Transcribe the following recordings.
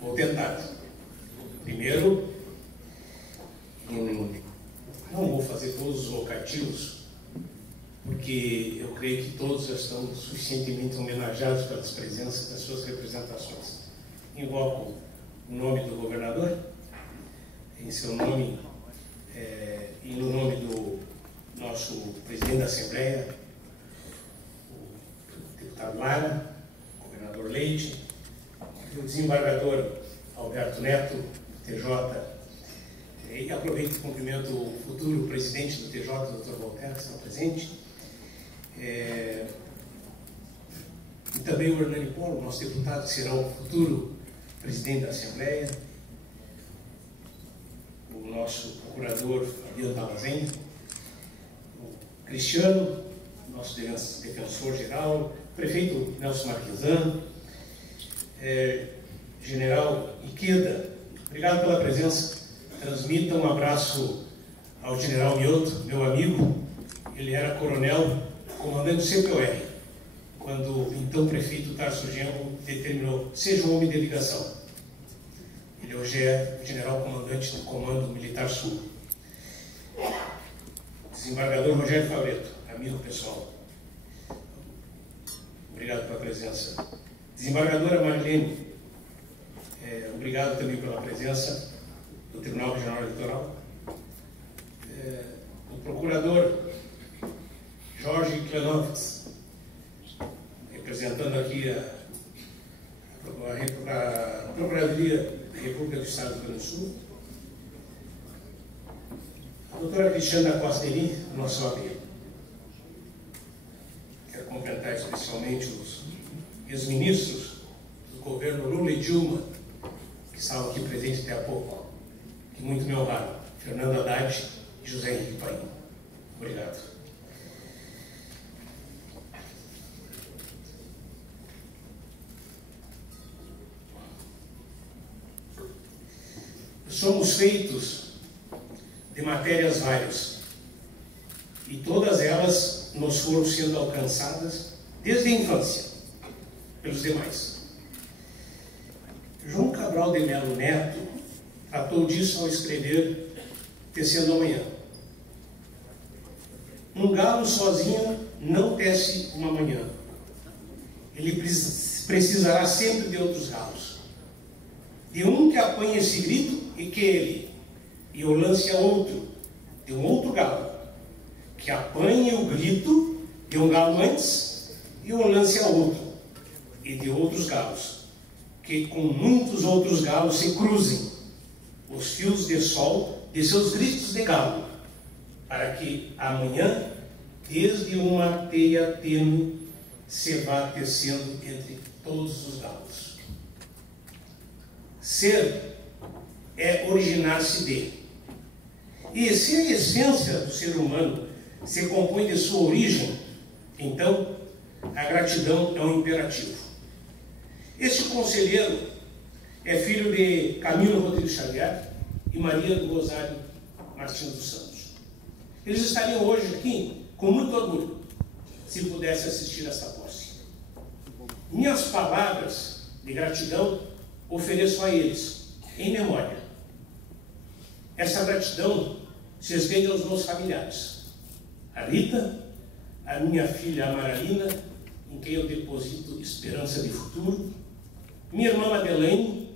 Vou tentar. Primeiro, não vou fazer todos os locativos, porque eu creio que todos já estão suficientemente homenageados pelas presenças das suas representações. Invoco o nome do governador, em seu nome e no nome do nosso presidente da Assembleia, o deputado Lara, o governador Leite, o desembargador Alberto Neto, TJ, e aproveito e cumprimento o futuro presidente do TJ, Dr. Voltaire, que está presente, e também o Hernani Polo, nosso deputado, que será o futuro presidente da Assembleia, o nosso procurador Fabiano Damazen, o Cristiano, nosso defensor-geral, o prefeito Nelson Marquesan, general Ikeda, obrigado pela presença. Transmita um abraço ao general Mioto, meu amigo. Ele era coronel, comandante do CPOR, quando o então prefeito Tarso Genro determinou: seja um homem de ligação. Ele hoje é o general comandante do Comando Militar Sul. Desembargador Rogério Fabreto, amigo pessoal, obrigado pela presença. Desembargadora Marilene, obrigado também pela presença do Tribunal Regional Eleitoral. O procurador Jorge Klenovitz, representando aqui a Procuradoria da República do Estado do Rio Grande do Sul. A doutora Cristiana Costa Eri, nosso OAB. Quero cumprimentar especialmente os ex-ministros do governo Lula e Dilma, que estavam aqui presentes até há pouco, que muito me honraram: Fernando Haddad e José Henrique Paim. Obrigado. Somos feitos de matérias várias, e todas elas nos foram sendo alcançadas desde a infância pelos demais. João Cabral de Melo Neto tratou disso ao escrever Tecendo Amanhã. Um galo sozinho não tece uma manhã. Ele precisará sempre de outros galos. De um que apanhe esse grito e que ele e o lance a outro, de um outro galo, que apanhe o grito de um galo antes e o lance a outro, e de outros galos, que com muitos outros galos se cruzem os fios de sol de seus gritos de galo, para que amanhã, desde uma teia tênue, se vá tecendo entre todos os galos. Ser é originar-se de. E se a essência do ser humano se compõe de sua origem, então a gratidão é um imperativo. Este conselheiro é filho de Camilo Rodrigues Xavier e Maria do Rosário Martins dos Santos. Eles estariam hoje aqui com muito orgulho se pudesse assistir a esta posse. Minhas palavras de gratidão ofereço a eles, em memória. Essa gratidão se estende aos meus familiares: a Rita, a minha filha Amaralina, em quem eu deposito esperança de futuro, minha irmã Madeleine,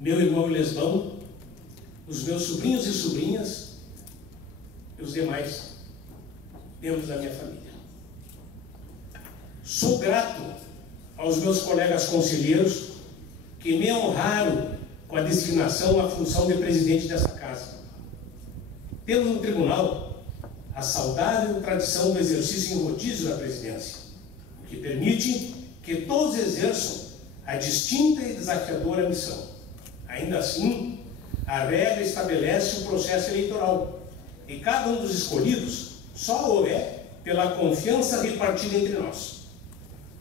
meu irmão Lesbão, os meus sobrinhos e sobrinhas e os demais membros da minha família. Sou grato aos meus colegas conselheiros que me honraram com a designação à função de presidente dessa casa. Temos no tribunal a saudável tradição do exercício em rodízio da presidência, o que permite que todos exerçam a distinta e desafiadora missão. Ainda assim, a regra estabelece o processo eleitoral, e cada um dos escolhidos só o é pela confiança repartida entre nós.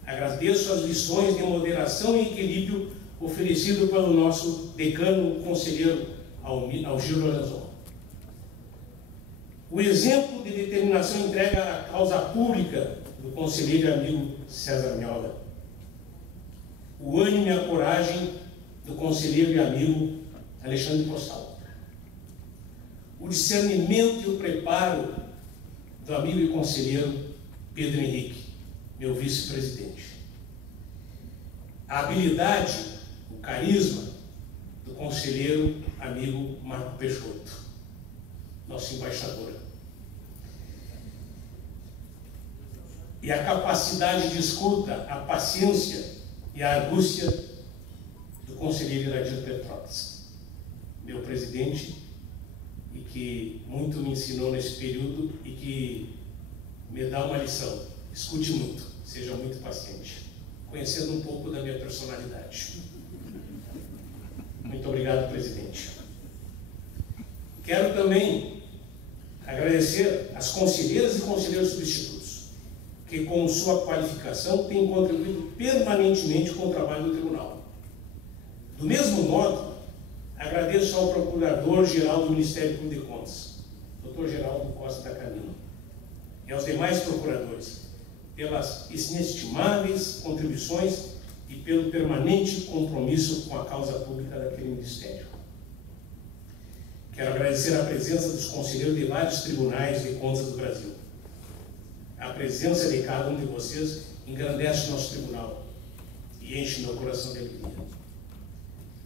Agradeço as lições de moderação e equilíbrio oferecido pelo nosso decano conselheiro Algir Lorenzon. O exemplo de determinação e entrega à causa pública do conselheiro e amigo César Miola. o ânimo e a coragem do conselheiro e amigo Alexandre Postal, o discernimento e o preparo do amigo e conselheiro Pedro Henrique, meu vice-presidente, a habilidade, o carisma do conselheiro amigo Marco Peixoto, nosso embaixador, e a capacidade de escuta, a paciência e a argúcia do conselheiro Iradir Petrópolis, meu presidente, e que muito me ensinou nesse período e que me dá uma lição: escute muito, seja muito paciente, conhecendo um pouco da minha personalidade. Muito obrigado, presidente. Quero também agradecer às conselheiras e conselheiros substitutos, que com sua qualificação têm contribuído permanentemente com o trabalho do tribunal. Do mesmo modo, agradeço ao Procurador-Geral do Ministério Público de Contas, Dr. Geraldo Costa da Camino, e aos demais procuradores, pelas inestimáveis contribuições e pelo permanente compromisso com a causa pública daquele ministério. Quero agradecer a presença dos conselheiros de vários tribunais de contas do Brasil. A presença de cada um de vocês engrandece o nosso tribunal e enche meu coração de alegria.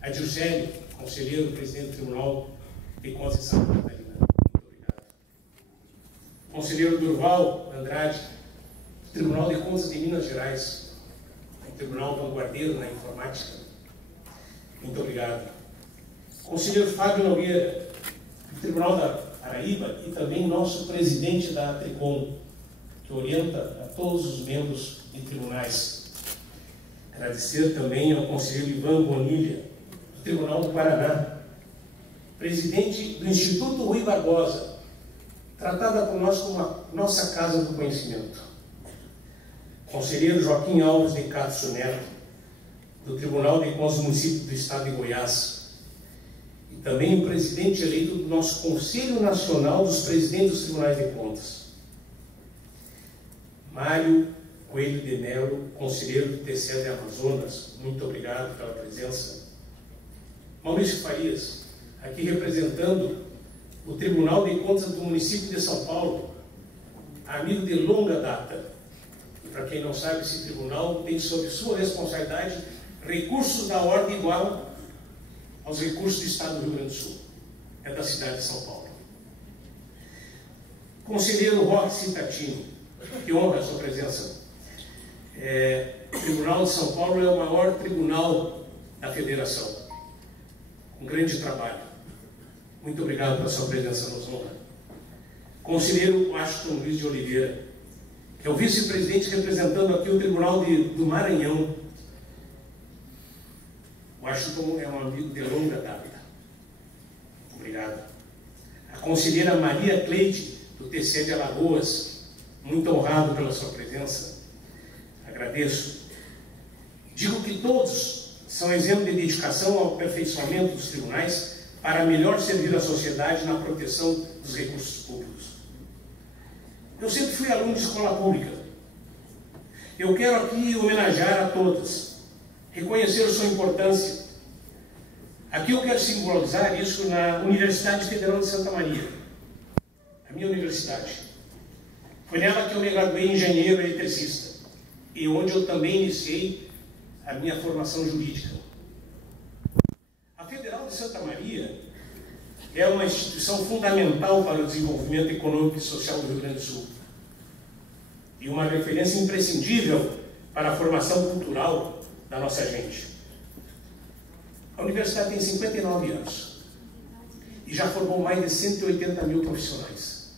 A Dircélio, conselheiro, presidente do Tribunal de Contas de Santa Catarina, muito obrigado. Conselheiro Durval Andrade, do Tribunal de Contas de Minas Gerais, um tribunal vanguardeiro na informática, muito obrigado. Conselheiro Fábio Nogueira, do Tribunal da Paraíba, e também nosso presidente da Tricom, que orienta a todos os membros de tribunais. Agradecer também ao conselheiro Ivan Bonilha, do Tribunal do Paraná, presidente do Instituto Rui Barbosa, tratada por nós como a nossa Casa do Conhecimento. Conselheiro Joaquim Alves de Castro Neto, do Tribunal de Contas do Município do Estado de Goiás, e também o presidente eleito do nosso Conselho Nacional dos Presidentes dos Tribunais de Contas, Mário Coelho de Melo, conselheiro do TCE de Amazonas, muito obrigado pela presença. Maurício Farias, aqui representando o Tribunal de Contas do município de São Paulo, amigo de longa data. E para quem não sabe, esse tribunal tem sob sua responsabilidade recursos da ordem igual aos recursos do Estado do Rio Grande do Sul. É da cidade de São Paulo. Conselheiro Roque Citatini, que honra a sua presença. O Tribunal de São Paulo é o maior tribunal da Federação. Um grande trabalho. Muito obrigado pela sua presença, nos honra. Conselheiro Washington Luiz de Oliveira, que é o vice-presidente representando aqui o Tribunal do Maranhão. Washington é um amigo de longa data. Obrigado. A conselheira Maria Cleide, do TCE de Alagoas, muito honrado pela sua presença. Agradeço. Digo que todos são exemplo de dedicação ao aperfeiçoamento dos tribunais para melhor servir a sociedade na proteção dos recursos públicos. Eu sempre fui aluno de escola pública. Eu quero aqui homenagear a todos, reconhecer a sua importância. Aqui eu quero simbolizar isso na Universidade Federal de Santa Maria, a minha universidade. Foi nela que eu me graduei engenheiro eletricista e onde eu também iniciei a minha formação jurídica. A Federal de Santa Maria é uma instituição fundamental para o desenvolvimento econômico e social do Rio Grande do Sul e uma referência imprescindível para a formação cultural da nossa gente. A universidade tem 59 anos e já formou mais de 180 mil profissionais.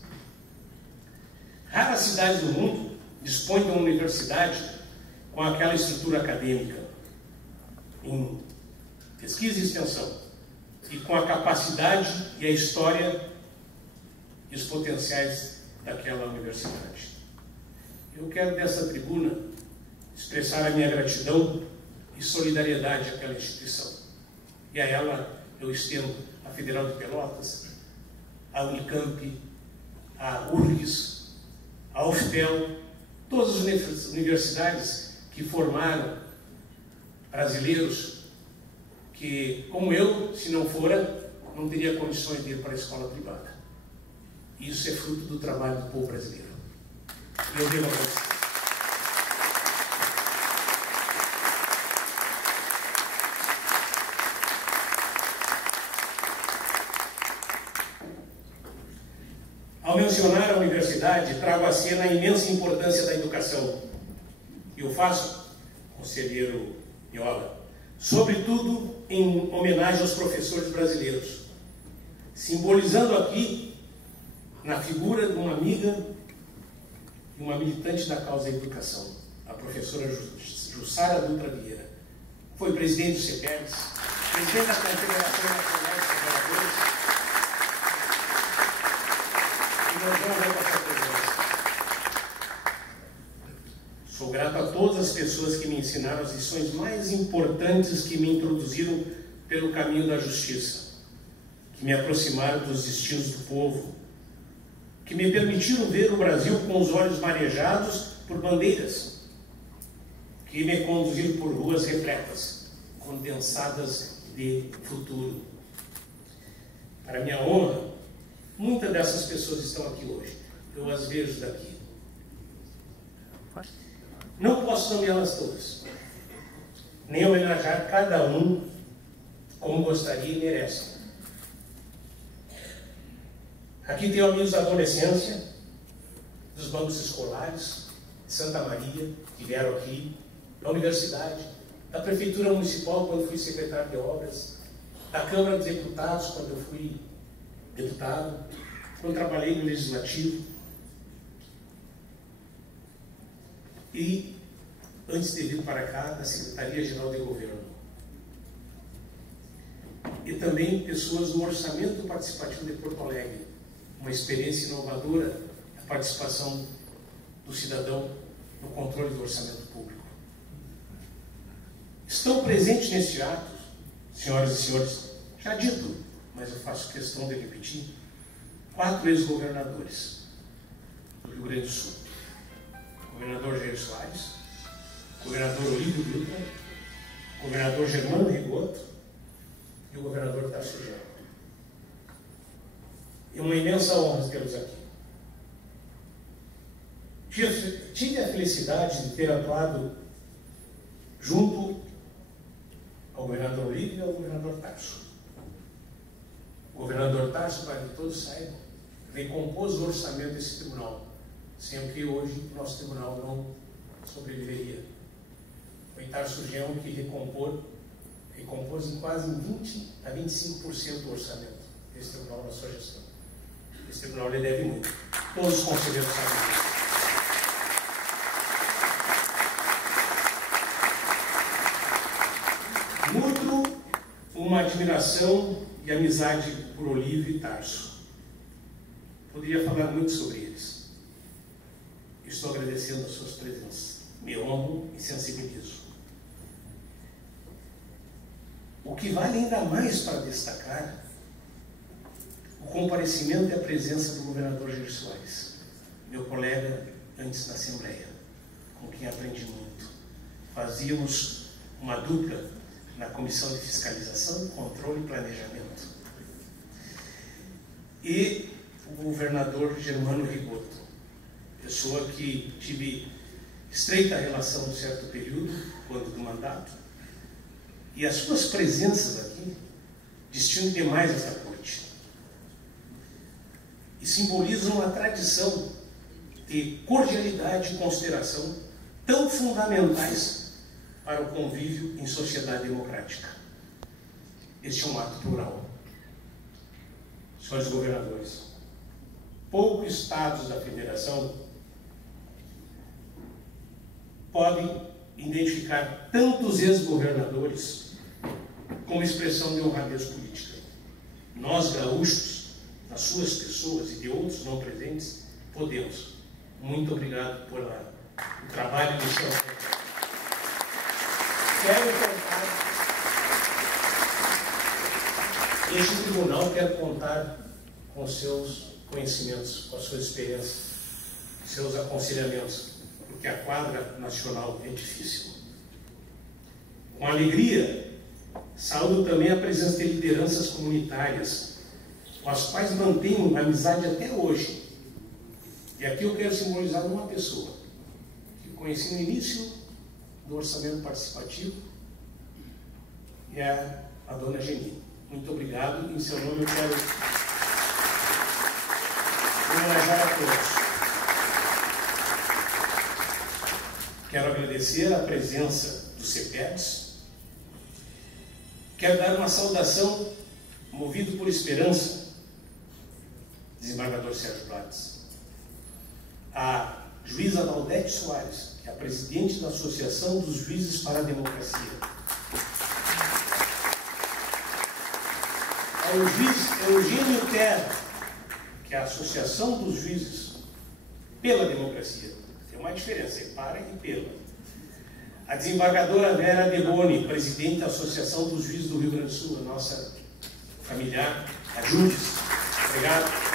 Raras cidades do mundo dispõem de uma universidade com aquela estrutura acadêmica em pesquisa e extensão e com a capacidade e a história e os potenciais daquela universidade. Eu quero dessa tribuna expressar a minha gratidão e solidariedade àquela instituição. E a ela eu estendo a Federal de Pelotas, a Unicamp, a URGS, a UFPEL, todas as universidades que formaram brasileiros que, como eu, se não fora, não teria condições de ir para a escola privada. Isso é fruto do trabalho do povo brasileiro. E eu devo agradecer. Ao mencionar a universidade, trago à cena a imensa importância da educação. E o faço, conselheiro Miola, sobretudo em homenagem aos professores brasileiros, simbolizando aqui, na figura de uma amiga e uma militante da causa da educação, a professora Jussara Dutra Vieira. Foi presidente do CEPERS, presidente da Confederação Nacional dos Trabalhadores. Sou grato a todas as pessoas que me ensinaram as lições mais importantes, que me introduziram pelo caminho da justiça, que me aproximaram dos destinos do povo, que me permitiram ver o Brasil com os olhos marejados por bandeiras, que me conduziram por ruas repletas, condensadas de futuro. Para minha honra, muitas dessas pessoas estão aqui hoje. Eu as vejo daqui. Não posso nomeá-las todas, nem homenagear cada um como gostaria e merece. Aqui tenho amigos da adolescência, dos bancos escolares, de Santa Maria, que vieram aqui, da universidade, da Prefeitura Municipal, quando fui secretário de obras, da Câmara dos Deputados, quando eu fui deputado, quando trabalhei no Legislativo. E, antes de vir para cá, da Secretaria-Geral de Governo. E também pessoas do Orçamento Participativo de Porto Alegre, uma experiência inovadora, a participação do cidadão no controle do orçamento público. Estão presentes neste ato, senhoras e senhores, já dito, mas eu faço questão de repetir, 4 ex-governadores do Rio Grande do Sul. O governador Jair Soares, o governador Olívio Dutra, o governador Germano Rigoto e o governador Tarso Genro. É uma imensa honra tê-los aqui. Tive a felicidade de ter atuado junto ao governador Olívio e ao governador Tarso. O governador Tarso, para que todos saibam, recompôs o orçamento desse tribunal, sem o que hoje o nosso tribunal não sobreviveria. Foi Tarso Genro que recompôs em quase 20% a 25% do orçamento desse tribunal na sua gestão. Esse tribunal lhe deve muito. Todos os conselheiros sabem disso. Nutro uma admiração e amizade por Olívio e Tarso. Poderia falar muito sobre eles. Estou agradecendo as suas presenças. Me honro e sensibilizo. O que vale ainda mais para destacar o comparecimento e a presença do governador Jair Soares, meu colega antes da Assembleia, com quem aprendi muito. Fazíamos uma dupla na Comissão de Fiscalização, Controle e Planejamento. E o governador Germano Rigoto, pessoa que tive estreita relação em certo período, quando do mandato, e as suas presenças aqui distinguem demais essa corte e simbolizam uma tradição de cordialidade e consideração tão fundamentais para o convívio em sociedade democrática. Este é um ato plural. Senhores governadores, poucos estados da federação podem identificar tantos ex-governadores como expressão de honradez política. Nós, gaúchos, das suas pessoas e de outros não presentes, podemos. Muito obrigado por o trabalho do senhor. Quero contar, este tribunal quer contar com seus conhecimentos, com a sua experiência, seus aconselhamentos, porque a quadra nacional é difícil. Com alegria, saúdo também a presença de lideranças comunitárias, com as quais mantenho amizade até hoje. E aqui eu quero simbolizar uma pessoa que conheci no início do orçamento participativo, e é a dona Geni. Muito obrigado. Em seu nome eu quero homenagear a todos. Quero agradecer a presença dos CEPEDs. Quero dar uma saudação, movido por esperança, desembargador Sérgio Prats, a juíza Valdete Soares, que é a presidente da Associação dos Juízes para a Democracia, ao juiz Eugênio Terra, que é a Associação dos Juízes pela Democracia. Tem uma diferença, é para e pela. A desembargadora Vera Deboni, presidente da Associação dos Juízes do Rio Grande do Sul, a nossa familiar, a Júdice. Obrigado.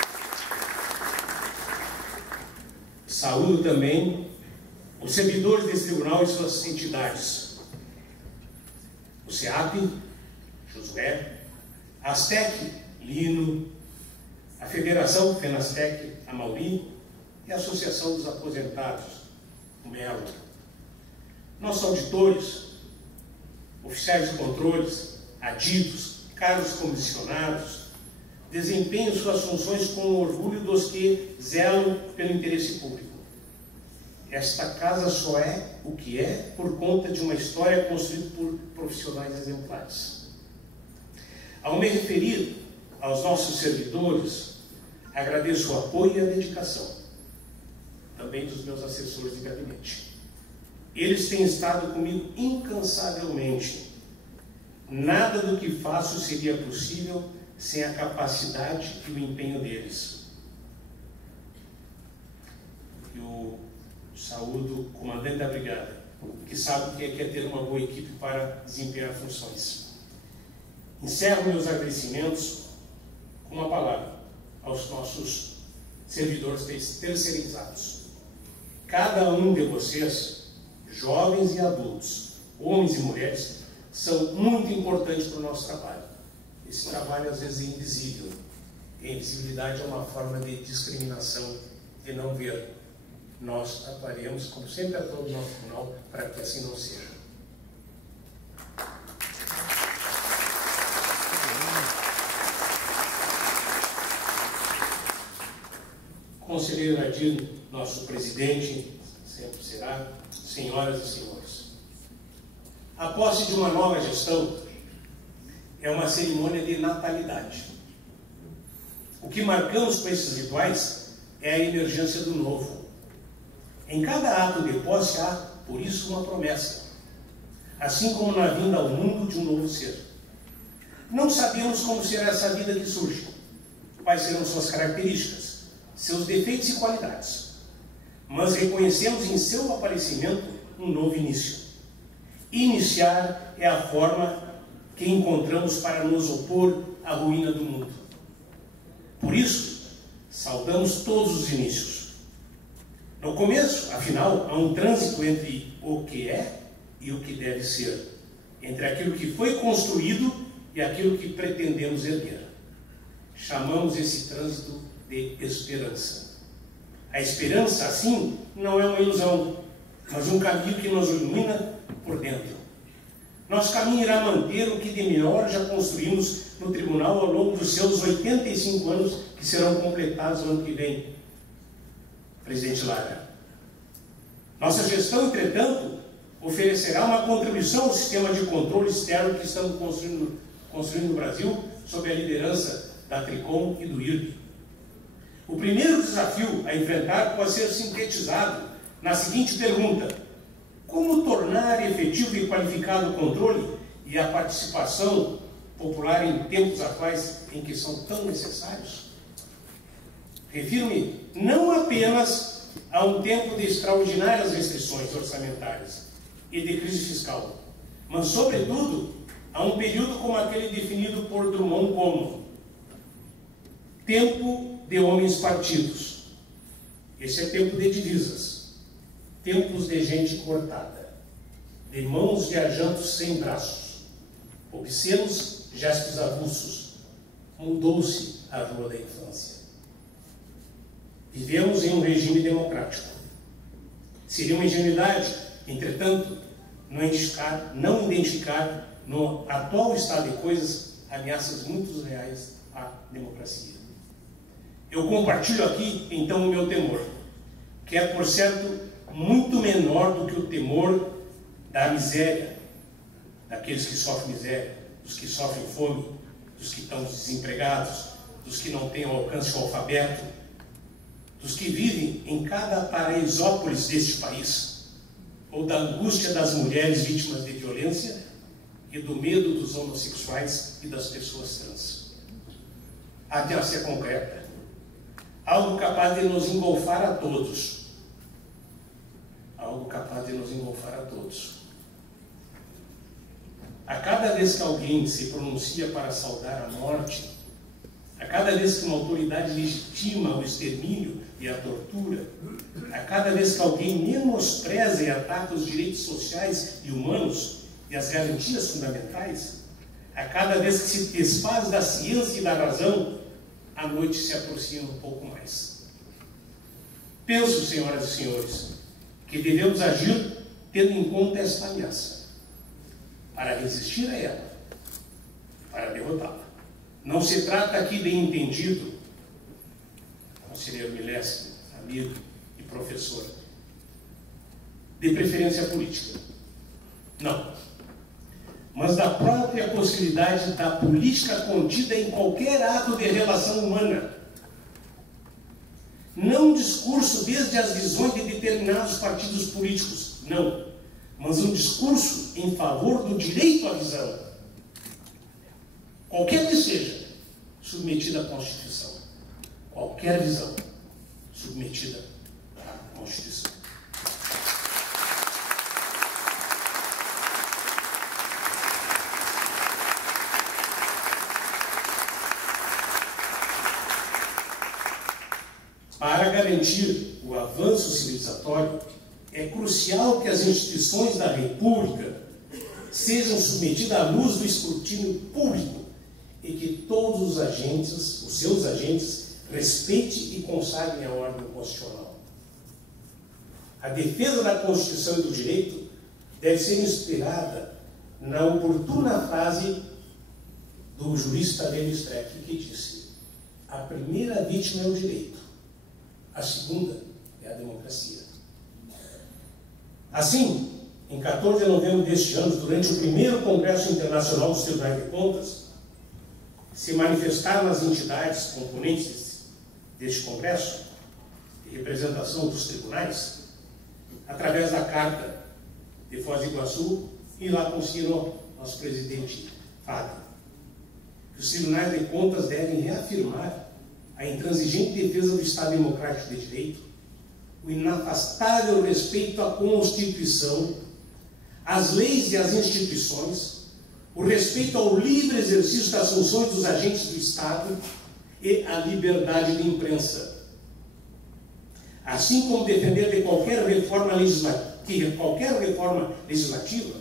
Saúdo também os servidores desse tribunal e suas entidades. O SEAP, Josué, a ASTEC, Lino, a Federação FENASTEC, a Mauri, e a Associação dos Aposentados, o Melo. Nossos auditores, oficiais de controles, adidos, caros comissionados, desempenham suas funções com o orgulho dos que zelam pelo interesse público. Esta casa só é o que é por conta de uma história construída por profissionais exemplares. Ao me referir aos nossos servidores, agradeço o apoio e a dedicação, também dos meus assessores de gabinete. Eles têm estado comigo incansavelmente. Nada do que faço seria possível sem a capacidade e o empenho deles. Eu saúdo o comandante da brigada, que sabe o que é ter uma boa equipe para desempenhar funções. Encerro meus agradecimentos com uma palavra aos nossos servidores terceirizados. Cada um de vocês, jovens e adultos, homens e mulheres, são muito importantes para o nosso trabalho. Esse trabalho às vezes é invisível. A invisibilidade é uma forma de discriminação, de não ver. Nós atuaremos, como sempre atuamos no nosso tribunal, para que assim não seja. Conselheiro Adir, nosso presidente, sempre será, senhoras e senhores. A posse de uma nova gestão é uma cerimônia de natalidade. O que marcamos com esses rituais é a emergência do novo. Em cada ato de posse há, por isso, uma promessa, assim como na vinda ao mundo de um novo ser. Não sabemos como será essa vida que surge, quais serão suas características, seus defeitos e qualidades, mas reconhecemos em seu aparecimento um novo início. Iniciar é a forma que encontramos para nos opor à ruína do mundo. Por isso, saudamos todos os inícios. No começo, afinal, há um trânsito entre o que é e o que deve ser, entre aquilo que foi construído e aquilo que pretendemos erguer. Chamamos esse trânsito de esperança. A esperança, assim, não é uma ilusão, mas um caminho que nos ilumina por dentro. Nosso caminho irá manter o que de melhor já construímos no tribunal ao longo dos seus 85 anos, que serão completados no ano que vem. Presidente Lara. Nossa gestão, entretanto, oferecerá uma contribuição ao sistema de controle externo que estamos construindo no Brasil, sob a liderança da Tricom e do IRB. O primeiro desafio a enfrentar pode ser sintetizado na seguinte pergunta: como tornar efetivo e qualificado o controle e a participação popular em tempos atuais em que são tão necessários? Refiro-me não apenas a um tempo de extraordinárias restrições orçamentárias e de crise fiscal, mas, sobretudo, a um período como aquele definido por Drummond como tempo de homens partidos. Esse é tempo de divisas, tempos de gente cortada. de mãos viajantes sem braços, obscenos gestos avulsos, mudou-se a rua da infância. Vivemos em um regime democrático. Seria uma ingenuidade, entretanto, não identificar no atual estado de coisas ameaças muito reais à democracia. Eu compartilho aqui, então, o meu temor, que é, por certo, muito menor do que o temor da miséria, daqueles que sofrem miséria, dos que sofrem fome, dos que estão desempregados, dos que não têm alcance ao alfabeto, dos que vivem em cada paraisópolis deste país, ou da angústia das mulheres vítimas de violência e do medo dos homossexuais e das pessoas trans. A ameaça é concreta, algo capaz de nos engolfar a todos. Algo capaz de nos engolfar a todos. A cada vez que alguém se pronuncia para saudar a morte, a cada vez que uma autoridade legitima o extermínio e a tortura, a cada vez que alguém menospreza e ataca os direitos sociais e humanos e as garantias fundamentais, a cada vez que se desfaz da ciência e da razão, a noite se aproxima um pouco mais. Penso, senhoras e senhores, que devemos agir tendo em conta esta ameaça, para resistir a ela, para derrotá-la. Não se trata aqui de entendido, conselheiro Milésio, amigo e professor, de preferência política. Não. Mas da própria possibilidade da política contida em qualquer ato de relação humana. Não um discurso desde as visões de determinados partidos políticos, não. Mas um discurso em favor do direito à visão. Qualquer que seja, submetida à Constituição. Qualquer visão, submetida à Constituição. Para garantir o avanço civilizatório, é crucial que as instituições da República sejam submetidas à luz do escrutínio público e que todos os agentes, os seus agentes, respeitem e consagrem a ordem constitucional. A defesa da Constituição e do direito deve ser inspirada na oportuna frase do jurista Lênin Streck, que disse: a primeira vítima é o direito, a segunda é a democracia. Assim, em 14 de novembro deste ano, durante o primeiro Congresso Internacional dos Tribunais de Contas, se manifestaram as entidades componentes deste Congresso, de representação dos tribunais, através da Carta de Foz do Iguaçu, e lá considerou nosso presidente Fábio, que os tribunais de contas devem reafirmar a intransigente defesa do Estado Democrático de Direito, o inafastável respeito à Constituição, às leis e às instituições, o respeito ao livre exercício das funções dos agentes do Estado e a liberdade de imprensa. Assim como defender de qualquer reforma legislativa,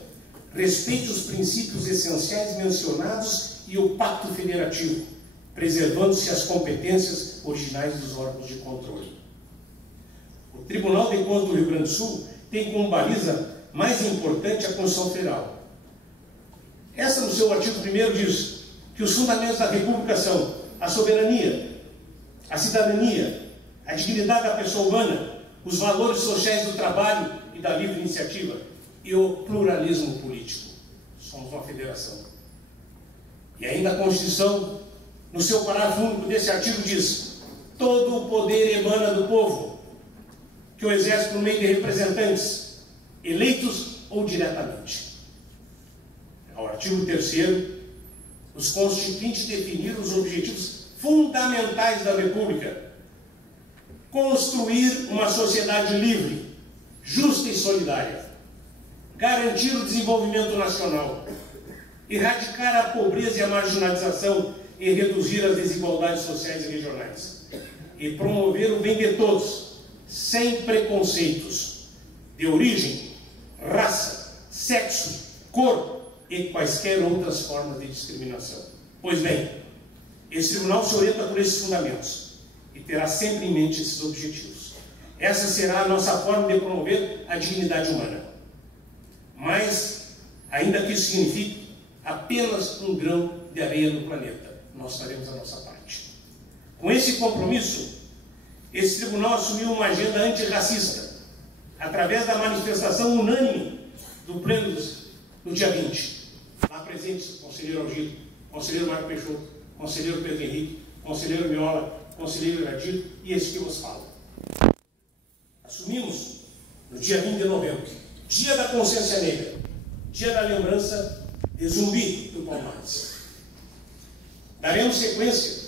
respeite os princípios essenciais mencionados e o Pacto Federativo, preservando-se as competências originais dos órgãos de controle. O Tribunal de Contas do Rio Grande do Sul tem como baliza mais importante a Constituição Federal. Essa, no seu artigo 1º, diz que os fundamentos da República são a soberania, a cidadania, a dignidade da pessoa humana, os valores sociais do trabalho e da livre iniciativa e o pluralismo político. Somos uma federação. E ainda a Constituição, no seu parágrafo único desse artigo, diz: todo o poder emana do povo, que o exerce por meio de representantes, eleitos ou diretamente. Ao artigo 3º, os constituintes definiram os objetivos fundamentais da República: construir uma sociedade livre, justa e solidária, garantir o desenvolvimento nacional, erradicar a pobreza e a marginalização e reduzir as desigualdades sociais e regionais, e promover o bem de todos, sem preconceitos, de origem, raça, sexo, cor e quaisquer outras formas de discriminação. Pois bem, esse tribunal se orienta por esses fundamentos e terá sempre em mente esses objetivos. Essa será a nossa forma de promover a dignidade humana. Mas, ainda que isso signifique apenas um grão de areia no planeta, nós faremos a nossa parte. Com esse compromisso, esse tribunal assumiu uma agenda antirracista, através da manifestação unânime do Pleno no dia 20. Lá presentes, conselheiro Algir, conselheiro Marco Peixoto, conselheiro Pedro Henrique, conselheiro Miola, conselheiro Iradir e esse que vos fala. Assumimos, no dia 20 de novembro, dia da consciência negra, dia da lembrança de Zumbi do Palmares. Daremos sequência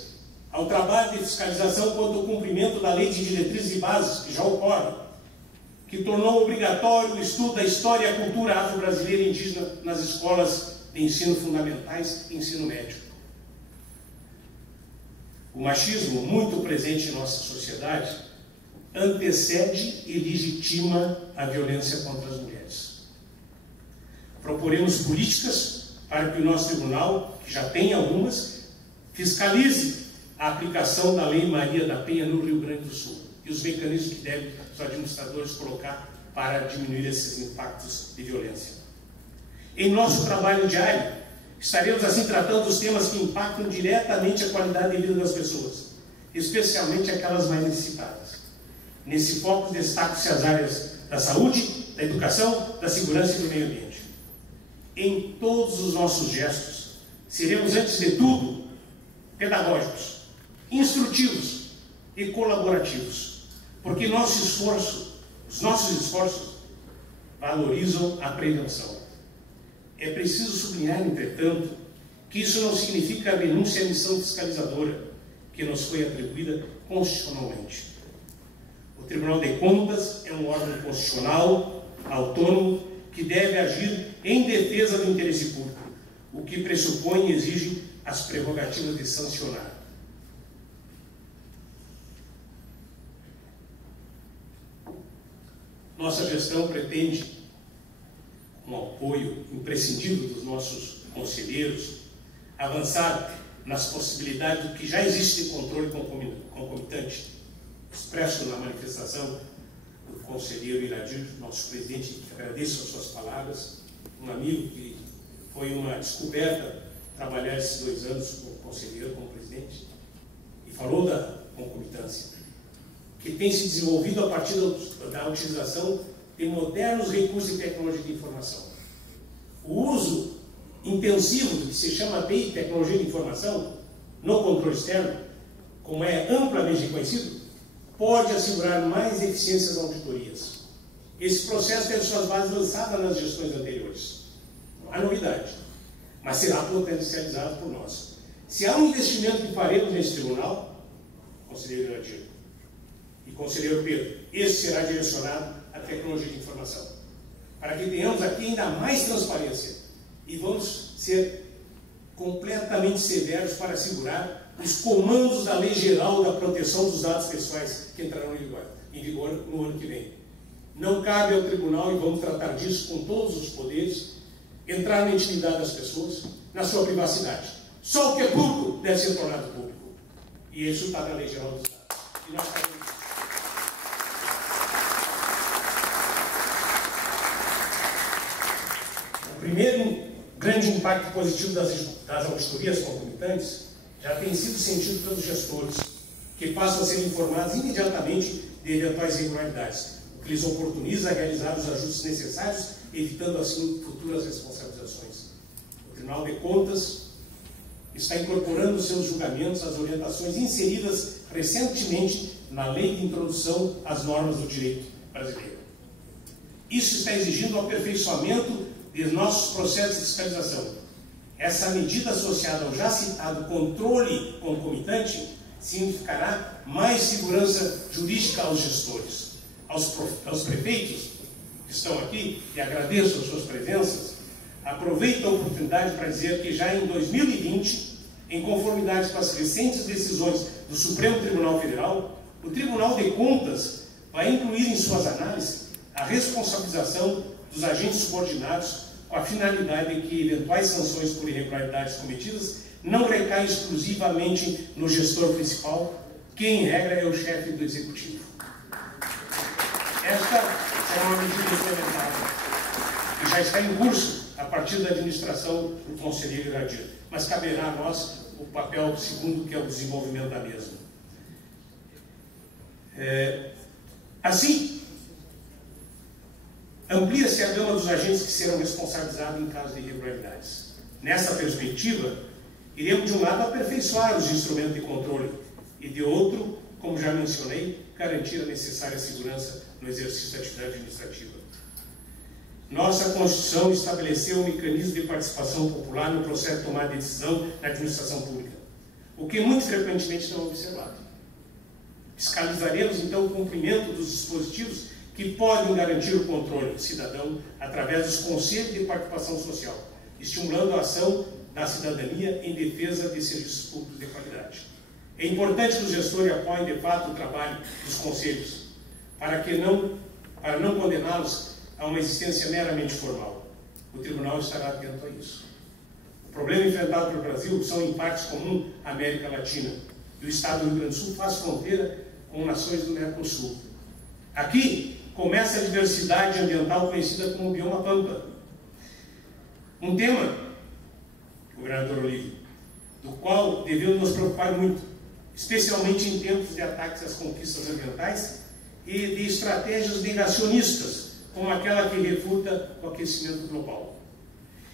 ao trabalho de fiscalização quanto ao cumprimento da Lei de Diretrizes e Bases, que já ocorre, que tornou obrigatório o estudo da história e a cultura afro-brasileira e indígena nas escolas de ensino fundamentais e ensino médio. O machismo, muito presente em nossa sociedade, antecede e legitima a violência contra as mulheres. Proporemos políticas para que o nosso tribunal, que já tem algumas, fiscalize a aplicação da Lei Maria da Penha no Rio Grande do Sul e os mecanismos que devem os administradores colocar para diminuir esses impactos de violência. Em nosso trabalho diário, estaremos assim tratando os temas que impactam diretamente a qualidade de vida das pessoas, especialmente aquelas mais necessitadas. Nesse foco destacam-se as áreas da saúde, da educação, da segurança e do meio ambiente. Em todos os nossos gestos, seremos, antes de tudo, pedagógicos, instrutivos e colaborativos, porque os nossos esforços valorizam a prevenção. É preciso sublinhar, entretanto, que isso não significa a renúncia à missão fiscalizadora que nos foi atribuída constitucionalmente. O Tribunal de Contas é um órgão constitucional, autônomo, que deve agir em defesa do interesse público, o que pressupõe e exige as prerrogativas de sancionar. Nossa gestão pretende, com o apoio imprescindível dos nossos conselheiros, avançar nas possibilidades do que já existe de controle concomitante, expresso na manifestação do conselheiro Iradir, nosso presidente, que agradeço as suas palavras, um amigo que foi uma descoberta trabalhar esses 2 anos como conselheiro, como presidente, e falou da concomitância, que tem se desenvolvido a partir da utilização de modernos recursos de tecnologia de informação. O uso intensivo do que se chama TI, tecnologia de informação, no controle externo, como é amplamente reconhecido, pode assegurar mais eficiência às auditorias. Esse processo teve suas bases lançadas nas gestões anteriores. Não há novidade, mas será potencializado por nós. Se há um investimento que faremos nesse tribunal, conselheiro Iradir e conselheiro Pedro, esse será direcionado à tecnologia de informação, para que tenhamos aqui ainda mais transparência e vamos ser completamente severos para assegurar os comandos da Lei Geral da Proteção dos Dados Pessoais que entrarão em vigor no ano que vem. Não cabe ao tribunal, e vamos tratar disso com todos os poderes, entrar na intimidade das pessoas, na sua privacidade. Só o que é público deve ser tornado público. E isso está na Lei Geral dos Dados. E nós faremos isso. O primeiro grande impacto positivo das auditorias concomitantes já tem sido sentido pelos gestores, que passam a ser informados imediatamente de eventuais irregularidades, o que lhes oportuniza realizar os ajustes necessários, evitando assim futuras responsabilizações. O Tribunal de Contas está incorporando seus julgamentos às orientações inseridas recentemente na Lei de Introdução às Normas do Direito Brasileiro. Isso está exigindo o aperfeiçoamento de nossos processos de fiscalização. Essa medida associada ao já citado controle concomitante significará mais segurança jurídica aos gestores. Aos prefeitos que estão aqui, e agradeço as suas presenças, aproveito a oportunidade para dizer que já em 2020, em conformidade com as recentes decisões do Supremo Tribunal Federal, o Tribunal de Contas vai incluir em suas análises a responsabilização dos agentes subordinados com a finalidade de que eventuais sanções por irregularidades cometidas não recaem exclusivamente no gestor principal, que em regra é o chefe do executivo. Esta é uma medida implementada e já está em curso a partir da administração do conselheiro Iradir, mas caberá a nós o papel segundo, que é o desenvolvimento da mesma. Assim, amplia-se a gama dos agentes que serão responsabilizados em caso de irregularidades. Nessa perspectiva, iremos, de um lado, aperfeiçoar os instrumentos de controle e, de outro, como já mencionei, garantir a necessária segurança no exercício da atividade administrativa. Nossa Constituição estabeleceu um mecanismo de participação popular no processo de tomada de decisão na administração pública, o que muito frequentemente não é observado. Fiscalizaremos, então, o cumprimento dos dispositivos que podem garantir o controle cidadão através dos conselhos de participação social, estimulando a ação da cidadania em defesa de serviços públicos de qualidade. É importante que os gestores apoiem, de fato, o trabalho dos conselhos, para não condená-los a uma existência meramente formal. O Tribunal estará atento a isso. O problema enfrentado pelo Brasil são impactos comuns à América Latina, e o Estado do Rio Grande do Sul faz fronteira com nações do Mercosul. Aqui começa a diversidade ambiental conhecida como bioma pampa. Um tema, governador Olívio, do qual devemos nos preocupar muito, especialmente em tempos de ataques às conquistas ambientais e de estratégias negacionistas, como aquela que refuta o aquecimento global.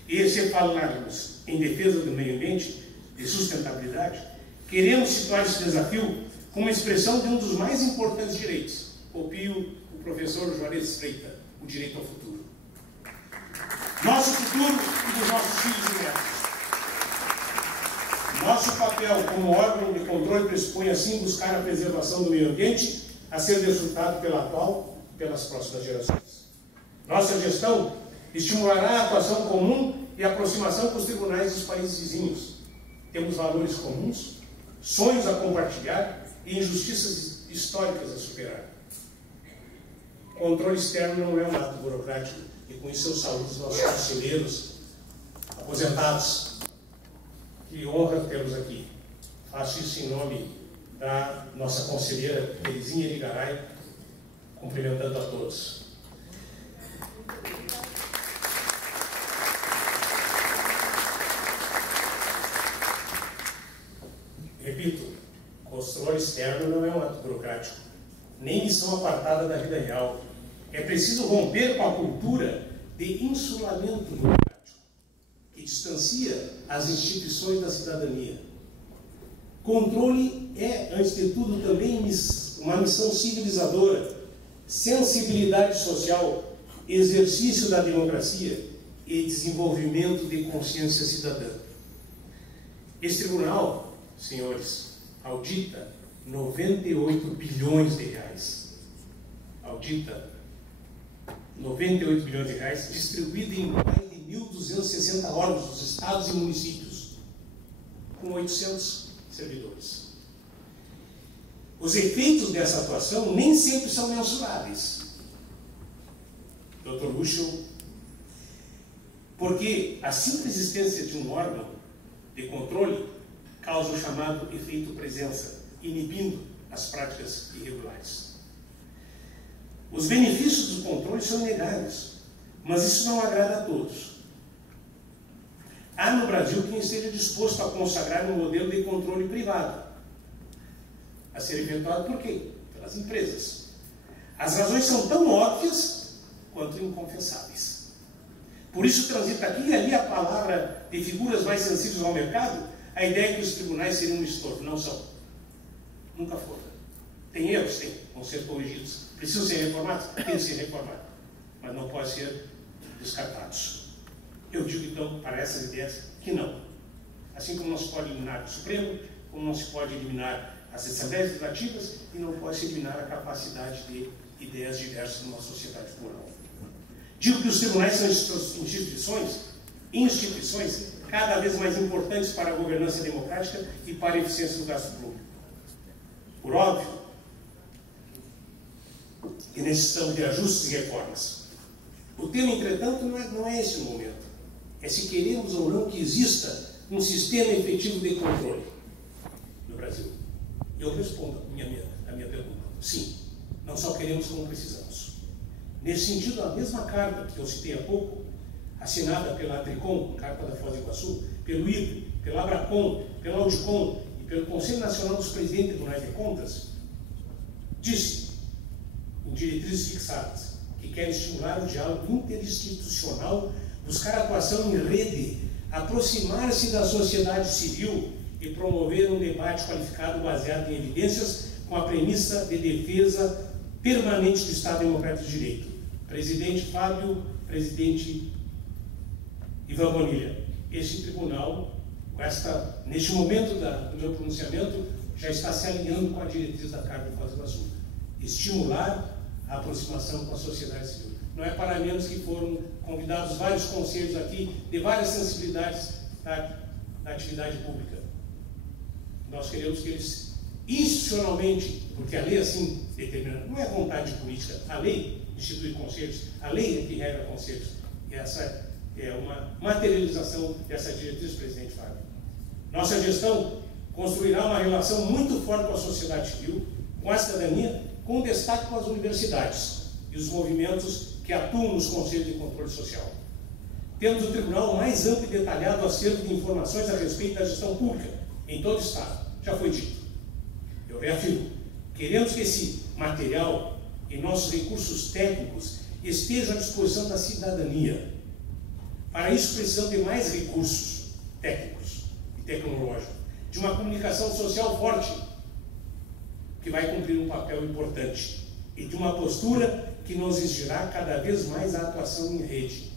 E se falarmos em defesa do meio ambiente, de sustentabilidade, queremos situar esse desafio como expressão de um dos mais importantes direitos, copio o professor Juarez Freita, o direito ao futuro. Nosso futuro e dos nossos filhos e netos. Nosso papel como órgão de controle pressupõe, assim, buscar a preservação do meio ambiente, a ser desfrutado pela atual e pelas próximas gerações. Nossa gestão estimulará a atuação comum e a aproximação com os tribunais dos países vizinhos. Temos valores comuns, sonhos a compartilhar e injustiças históricas a superar. Controle externo não é um ato burocrático, e com isso eu saúdo os nossos conselheiros aposentados. Que honra tê-los aqui. Faço isso em nome da nossa conselheira Terezinha Erigaray, cumprimentando a todos. Repito, controle externo não é um ato burocrático, nem missão apartada da vida real. É preciso romper com a cultura de insulamento burocrático, que distancia as instituições da cidadania. Controle é, antes de tudo, também uma missão civilizadora, sensibilidade social, exercício da democracia e desenvolvimento de consciência cidadã. Esse tribunal, senhores, audita 98 bilhões de reais. Audita 98 bilhões de reais, distribuído em mais de 1.260 órgãos dos estados e municípios, com 800 servidores. Os efeitos dessa atuação nem sempre são mensuráveis, Dr. Ruschel, porque a simples existência de um órgão de controle causa o chamado efeito presença, inibindo as práticas irregulares. Os benefícios do controle são inegáveis, mas isso não agrada a todos. Há no Brasil quem esteja disposto a consagrar um modelo de controle privado, a ser efetuado por quê? Pelas empresas. As razões são tão óbvias quanto inconfessáveis. Por isso transita aqui e ali a palavra de figuras mais sensíveis ao mercado, a ideia que os tribunais seriam um estorvo. Não são. Nunca foram. Tem erros? Tem. Vão ser corrigidos. Precisam ser reformados? Tem que ser reformados. Mas não podem ser descartados. Eu digo, então, para essas ideias, que não. Assim como não se pode eliminar o Supremo, como não se pode eliminar as Assembleias Legislativas, e não pode se eliminar a capacidade de ideias diversas numa sociedade plural. Digo que os tribunais são instituições cada vez mais importantes para a governança democrática e para a eficiência do gasto público. Por óbvio, que necessitamos de ajustes e reformas. O tema, entretanto, não é esse o momento. é se queremos ou não que exista um sistema efetivo de controle no Brasil. Eu respondo a minha pergunta. Sim, não só queremos como precisamos. Nesse sentido, a mesma carta que eu citei há pouco, assinada pela Tricom, Carta da Foz do Iguaçu, pelo IDE, pela Abracom, pela Audicom e pelo Conselho Nacional dos Presidentes de Tribunais de Contas, disse, em diretrizes fixadas, que quer estimular o diálogo interinstitucional, buscar atuação em rede, aproximar-se da sociedade civil e promover um debate qualificado baseado em evidências com a premissa de defesa permanente do Estado Democrático de Direito. Presidente Fábio, presidente Ivan Bonilha. Este tribunal, neste momento do meu pronunciamento, já está se alinhando com a diretriz da Carta de Foz do Iguaçu. Estimular a aproximação com a sociedade civil. Não é para menos que foram convidados vários conselhos aqui, de várias sensibilidades da atividade pública. Nós queremos que eles, institucionalmente, porque a lei assim determina, não é vontade política, a lei institui conselhos, a lei é que regra conselhos. E essa é uma materialização dessa diretriz, presidente Fábio. Nossa gestão construirá uma relação muito forte com a sociedade civil, com a cidadania, com destaque com as universidades e os movimentos que atuam nos conselhos de controle social. Temos o tribunal mais amplo e detalhado acervo de informações a respeito da gestão pública em todo o Estado. Já foi dito. Eu reafirmo. Queremos que esse material e nossos recursos técnicos estejam à disposição da cidadania. Para isso precisamos de mais recursos técnicos e tecnológicos, de uma comunicação social forte, que vai cumprir um papel importante, e de uma postura que nos exigirá cada vez mais a atuação em rede.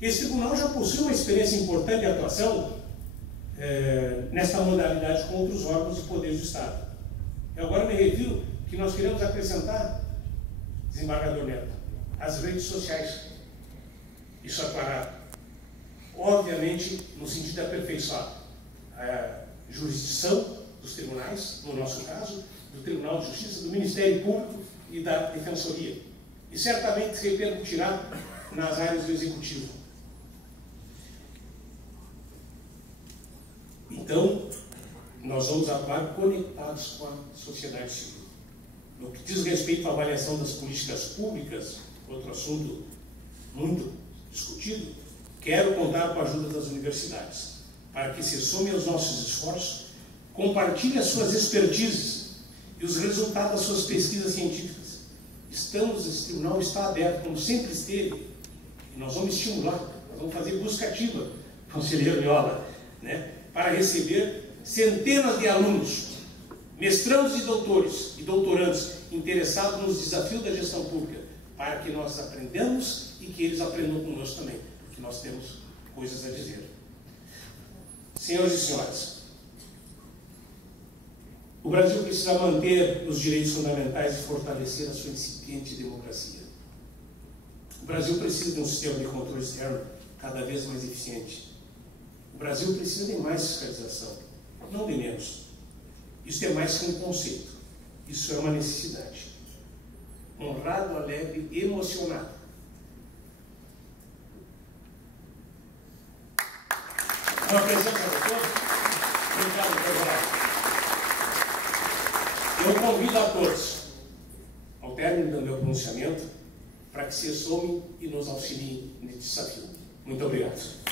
Esse tribunal já possui uma experiência importante de atuação nesta modalidade com outros órgãos e poderes do Estado. Eu agora me refiro que nós queremos acrescentar, desembargador Neto, as redes sociais. Isso atuará, obviamente, no sentido de aperfeiçoar a jurisdição dos tribunais, no nosso caso, do Tribunal de Justiça, do Ministério Público e da Defensoria. E certamente se repercutirá nas áreas do Executivo. Então, nós vamos atuar conectados com a sociedade civil. No que diz respeito à avaliação das políticas públicas, outro assunto muito discutido, quero contar com a ajuda das universidades, para que se some aos nossos esforços, compartilhe as suas expertises e os resultados das suas pesquisas científicas. Esse tribunal está aberto, como sempre esteve, e nós vamos estimular, nós vamos fazer busca ativa, conselheiro Viola, né, para receber centenas de alunos, mestrandos e doutores e doutorandos interessados nos desafios da gestão pública, para que nós aprendamos e que eles aprendam conosco também, porque nós temos coisas a dizer. Senhores e senhoras, o Brasil precisa manter os direitos fundamentais e fortalecer a sua incipiente democracia. O Brasil precisa de um sistema de controle externo cada vez mais eficiente. O Brasil precisa de mais fiscalização, não de menos. Isso é mais que um conceito, isso é uma necessidade. Honrado, alegre, emocionado. Uma presença de todos. Obrigado, presidente. Eu convido a todos, ao término do meu pronunciamento, para que se somem e nos auxiliem nesse desafio. Muito obrigado.